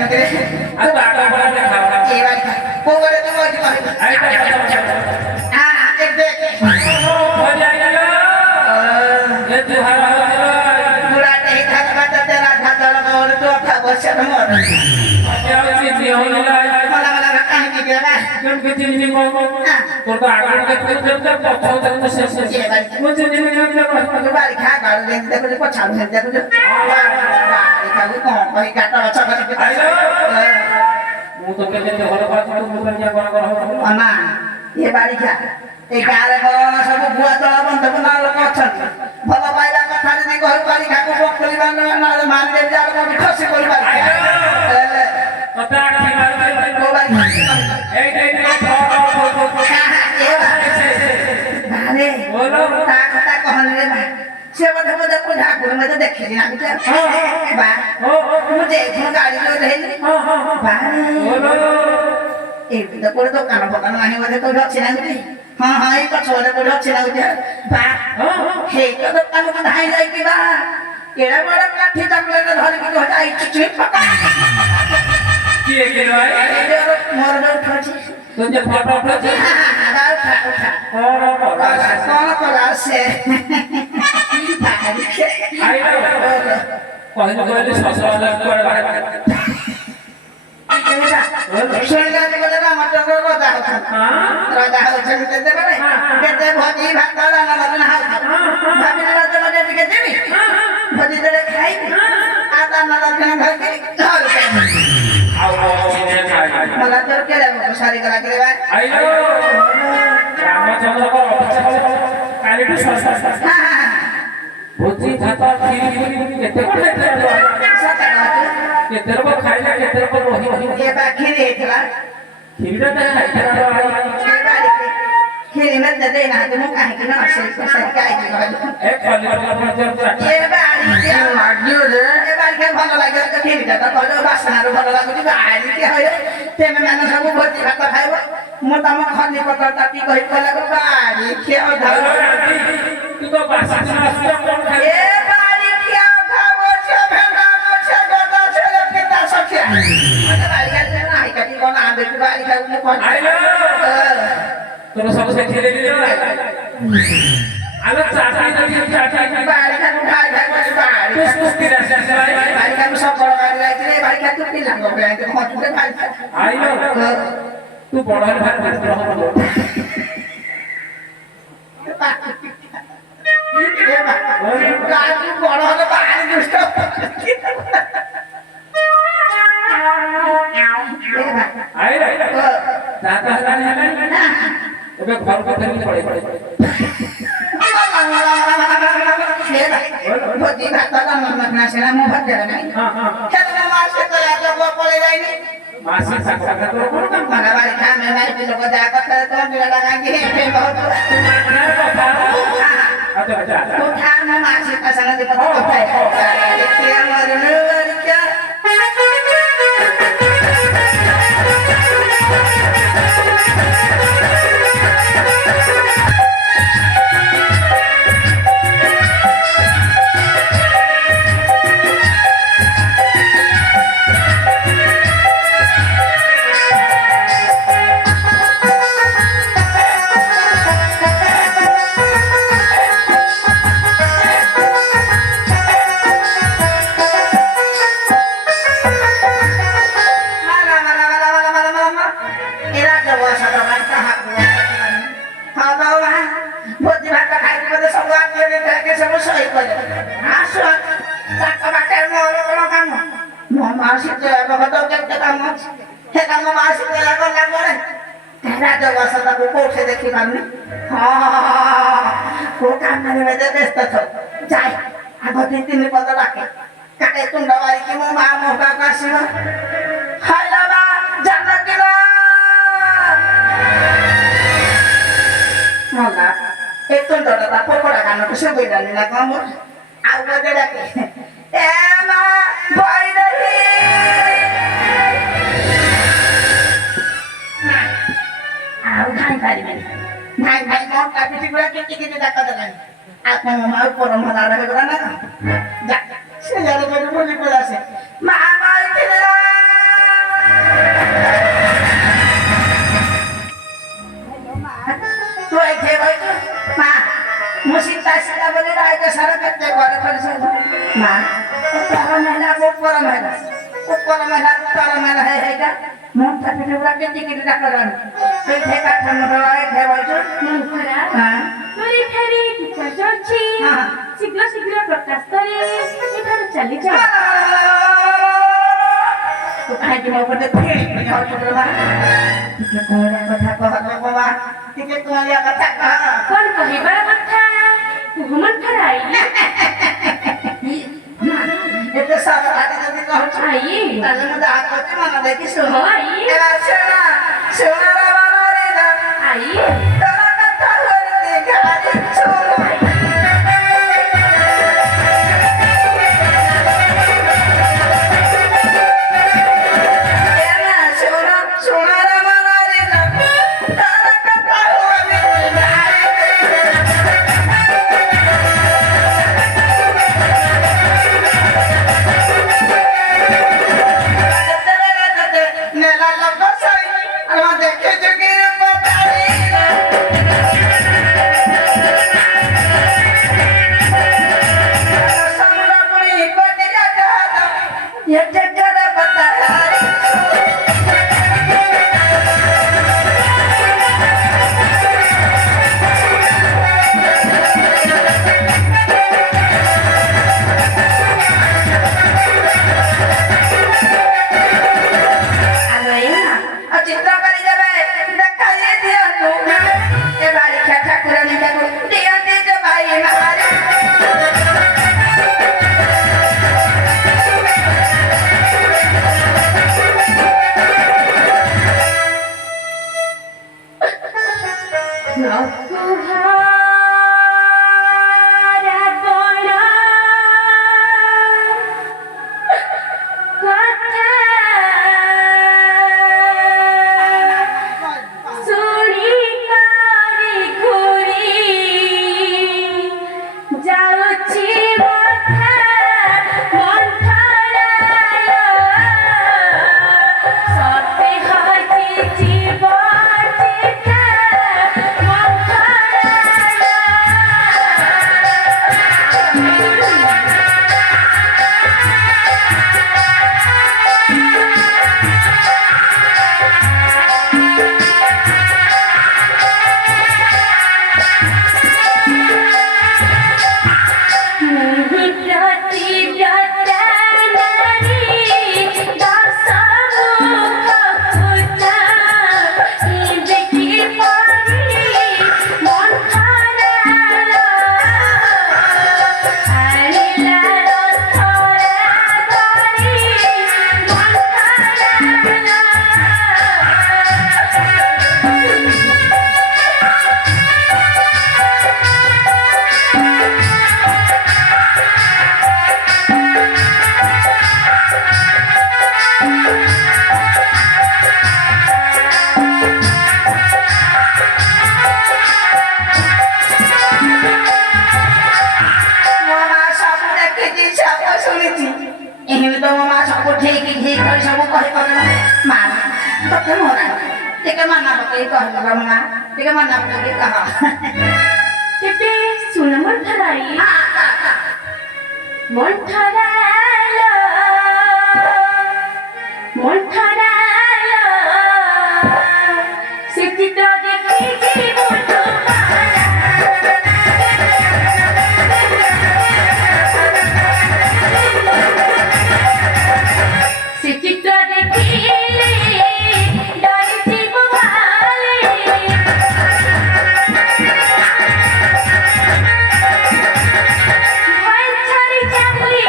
কেন রে আরে বাটা বড় খাও এবার কোবরে তো ওই আইটা হ্যাঁ দেখ মজা আইলো এ তুই হারা পুরা নেই থাকবা তো তেরা ধাতা লগর তো খাবো সেটা মর আচ্ছা কি হলো মালা মালা কাহিনী দেবা কোন কি চিনি কো তোর তো আগুন কে তো পছন্দ তো শেষ কোন চিনি তো বাড়ি খা গাড়ি দেখতে দেখো পছাড় দেখতে দেখো বাড়ি খাবো কোন কই কাটা বাছা করে আইলো ମୁଁ ତ କେତେ ଭଲ ପାଉଛି ତୁ ମୁଁ କେମିତି କଣ ଅନା ଏ ବାଡି ଖା এই ଗାଁରେ ଭଲ ସବୁ ଭୁଆ ତଳ ବନ୍ଧକ ନା ଲୋକ ଅଛନ୍ତି ଭଲ ପାଇବା କଥା ଯଦି କହି ବାଡି ଖାକୁ ପୋଖରିବା ନହେଲେ ମାରିଦେବି ଯାର କୋଉଠି ଖସି ପଡି ବାଡି କଥା ଆଖି ମାରି କୋଉ ବାଡି ଆରେ ବୋলো ତା କଥା କହନି ରେ ଭାଇ ସେ ବୋଧେ ବୋଧେ ପୂଜା ଗୁରୁ ମତେ ଦେଖିଲି ନା ବିଚାର ବା ମୁଁ ଯାଇଥିଲି ଗାଡି ରହିଲି ବାରେ ଏଇଠି ତ କୋଉଠି ଦୋକାନ ଫୋକାନ ନାହିଁ ବୋଧେ କୋଉଠି ଅଛି ନା ଗୋଟେ ହଁ ହଁ ଏଇ ପଛରେ କୋଉଠି ଅଛି ନା ଗୋଟେ ବା ହେଇ ତ ଦୋକାନକୁ ଧାଇଁ ଯାଇକି ବା କେଡା ବଡ କାଠି ଚକଲେଟ ଧରିକି ଯାଇଛି ଚୁଇ ପକା କିଏ କିଏ ଭାଇ ମୋର ଯୋଉଠି ଅଛି ତୁ ଯେ ଫଟୋ ଉଠାଉଛି କଣ କଲା ସେ ଆଇଲୋ କହିଲି କହିଲି ଶଶୁର କୁଆଡେ ବାହାରେ ଶୁଣିଲାନି ବୋଲେ ରାମଚନ୍ଦ୍ର ରଜା ହଉଛନ୍ତି କେତେବେଳେ କେତେ ଭୋଜି ଭାତ ରାନ୍ଧନା ହଉଛନ୍ତି ଭାବିଲେ ରଜ ମଜା ଟିକେ ଦେବି ଭୋଜି ଦେଲେ ଖାଇବି ଆଉ ଦାନ ଦକ୍ଷିଣ ଧରିକି मला तर केल्या सारी करा केले बाय ଆଇଲୋ ରାମଚନ୍ଦ୍ରଙ୍କ କାଲିଠୁ ଶଶୁର ଭୋଜି ଭାତ କ୍ଷୀରି କେତେ କଣ କେତେ ଲୋକ ଖାଇଲା କେତେ ଲୋକ ରହି ଏ ବାଖିରି ହେଇଥିଲା କ୍ଷୀରିଟା ଖାଇଥିଲା କ୍ଷୀରି ମତେ ଦେଇନାହାନ୍ତି ମୁଁ କାହିଁକି ନ ଆସି ଖାଇକି କହିଲି ଏ କଲିଆ ଏ ବାଡ଼ିକି ଭଲ ଲାଗିବ ତ କ୍ଷୀରିଟା ତ କହିଲ ବାସନାରୁ ଭଲ ଲାଗୁଛି ବାଡ଼ିକି ହଇଲେ ତେମେ ମାନେ ସବୁ ଭୋଜି ଭାତ ଖାଇବ ମୁଁ ତମ ଖଲି ପତ୍ର ତାକି କହି କହିଲା ବାଡ଼ି ଖିଆ ଅଧା ତୁ ତ ବାସି ଏ ବାଡ଼ି ଖିଆ ଅଧା ବଛ ଭେଣ୍ଡା ବଛ ଗଦା ଛେଲେ ପିତା ସଖିଆ ମତେ ବାଡ଼ି ଖାଇ ନାହିଁ କାଟି କଣ ଆବେ ବାଡ଼ି ଖାଇ ମୁଁ କଣ ଆଇଲୋ তোর সব দেখে দেখে আলো চাটা বাড়ি খাই খাই খাই বাড়ি কুস্তি রাশি আছে ভাই বাড়ি খাই সব বড় গাড়ি লাগছে বাড়ি খাই তুই পিলাম গবে আইতে হটুতে বাড়ি খাই আইলো তুই বড় হলে ভাই গ্রহণ করো গাড়ি বড় হলে বাড়ি দুষ্ট আইলো দাদা হলানি ଏବେ ଘରକୁ ଫେରିକି ପଳେଇ ଭୋଜି ଭାତ ନା ସେନା ମୁଁ ଭାତରେ ନାହିଁ ସେଦିନ ମାସେ ତଳେ ଲୋକ ପଳେଇ ଯାଇନି ମାସେ ସାକ୍ଷାତ ମାନେ ବାড়ি ଖାମେ ନାହିଁ ଲୋକ ଯାହା କଥା ତ ମିଳା କାହିଁକି ଏବେ ବହୁତ ଉଠା ମୋ ମାସେ ତା ସାଙ୍ଗେ ଦୀପ କଥା ଦେଖିଆ ମରୁନୁ ବାରିକା कोठे देखी पानी हाँ काम व्यस्त थो जाए आग दी तीन पद डाके काटे तुंड बारी की मो मां मोटा कासिब हायला बा जानकी ला मोला एक तुंडटा पकोड़ा कान को से बेदानी ना काम आउ बजे डाके ए मा भाई नहीं आउ खाई पारिबेनी भाई भाई मोर काटी गुड़ा के डाका देलानी आपन माउ परम हला रे गुड़ा ना जा से जारे के बोली पड़ासे मा माई किला सीता सीता बोले राय के सारा करते घरे पर से ना तारा महिला ऊपर महिला तारा महिला है का मन था पिटे पूरा के टिकट का करन फिर थे का ठमडराए थे बोलছো মনখরা हां তোরি ফেরি টিচার চলছি হ্যাঁ। শীঘ্র শীঘ্র প্রকাশ করে এখানে চালি যাও तो काहे के ऊपर थे और छोड़वा टिकट कोया कथा कह बाबा टिकट कोया कथा कह কোন কহিবার কথা মনখরা एते सारा आगे जल्दी कहছো आई তাহলে মধ্যে হাত করতে মানা দেখি শুনো आई এবার শোনা শোনা রে বাবা রে না आई তোরা কথা বলতে গাড়ি শোনো এনা শোনা শোনা রে বাবা রে না তোরা কথা বলতে গাড়ি নেলা লগ সাই আমার দেখে জুগির পতারি সমরপুরি কোটি জায়গা ये जगह बतारी चिंता करी जाबे देखाई दिया तू ए बारी ठाकुर ने जाबो दिया दे जो भाई मारे নকুহারা বড়া কথা শুনি করে ঘুরি যাଉଛି কথা মন্থরা সতে হাসি জীবন চিতা मामा सब देखे जी सब सुनिছি एही तो मामा सब ठीक ठीक कर सब कहि कर मामा तो मोरा टिके माना बके कहला मामा टिके माना बके कहा তেবে শুনা মন্থরাই মন্থরালো মন্থরালো সে চিত্র দেখি জীবন সে চিত্র দেখিলে ডরে জীব ভালে ভয় ছাড়ি চাকলি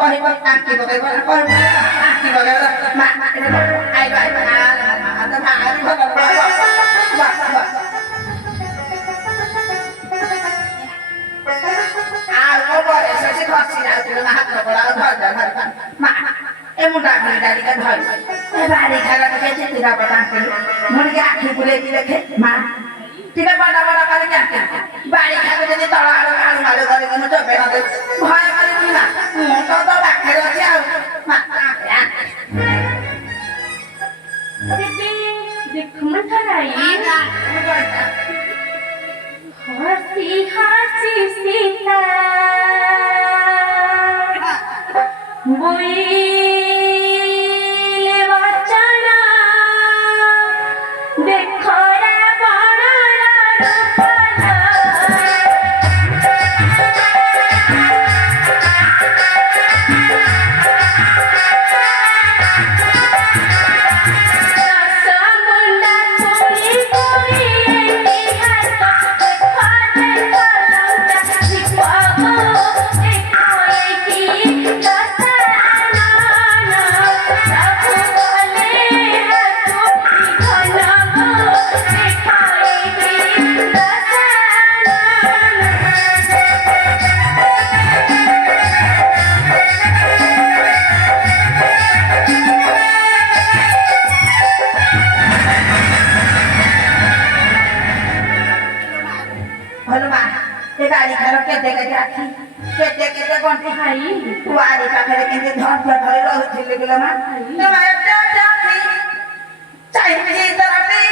କହିବ ଆଙ୍କି ପକେଇବ କହିବ ଆଙ୍କି ପକେଇବ ମା ଆଇବ ଆଇବ ଭାରି ଭଲ ଆଉ ମୋ ବୟସ ସେ ଖସି ଯାଉଥିଲେ ମା ହାତ ଗୋଡ଼ ଆଉ ଧରି ମା ଏ ମୁଣ୍ଡା ଖଣ୍ଡି ଟିକେ ଧରି ଏ ବାଡ଼ି ଖାଇଲା ଟିକେ ଚିତିରା ପଟାନ୍ତି ମୁଁ ଟିକେ ଆଖି ବୁଲେଇକି ଦେଖେ ମା ଟିକେ ବଡ଼ ବଡ଼ କରିକି ଆଙ୍କି ବାଡ଼ି ଖାଇବେ ଯଦି ତଳ ଆଳୁ ଆଳୁ ମାଳୁ କରିକି ମୁଁ ଚୋବେଇ ନଦେବି ଭୟ କରିବି ନା ମୁଁ ତ ପାଖରେ ଅଛି ଆଉ ମା ଦିଦି ଦେଖୁନ ଥରାଇ हसी हसी सीता बोले वचना देखो रे बड़ा रूपला मुंडा कोई कोई ଭଲ ମା ଏ ବାଡ଼ି ଖାର କେତେ କେତେ ଆଖି କେତେ କେତେ ଗଣ୍ଠି ଭାଇ ବାଡ଼ି ପାଖରେ କେମିତି ଧୈର୍ଯ୍ୟ ଧରି ରହୁଥିଲି କିଲୋ ମା ଏତେ ଆଖି ଚାହିଁବି ତରଟି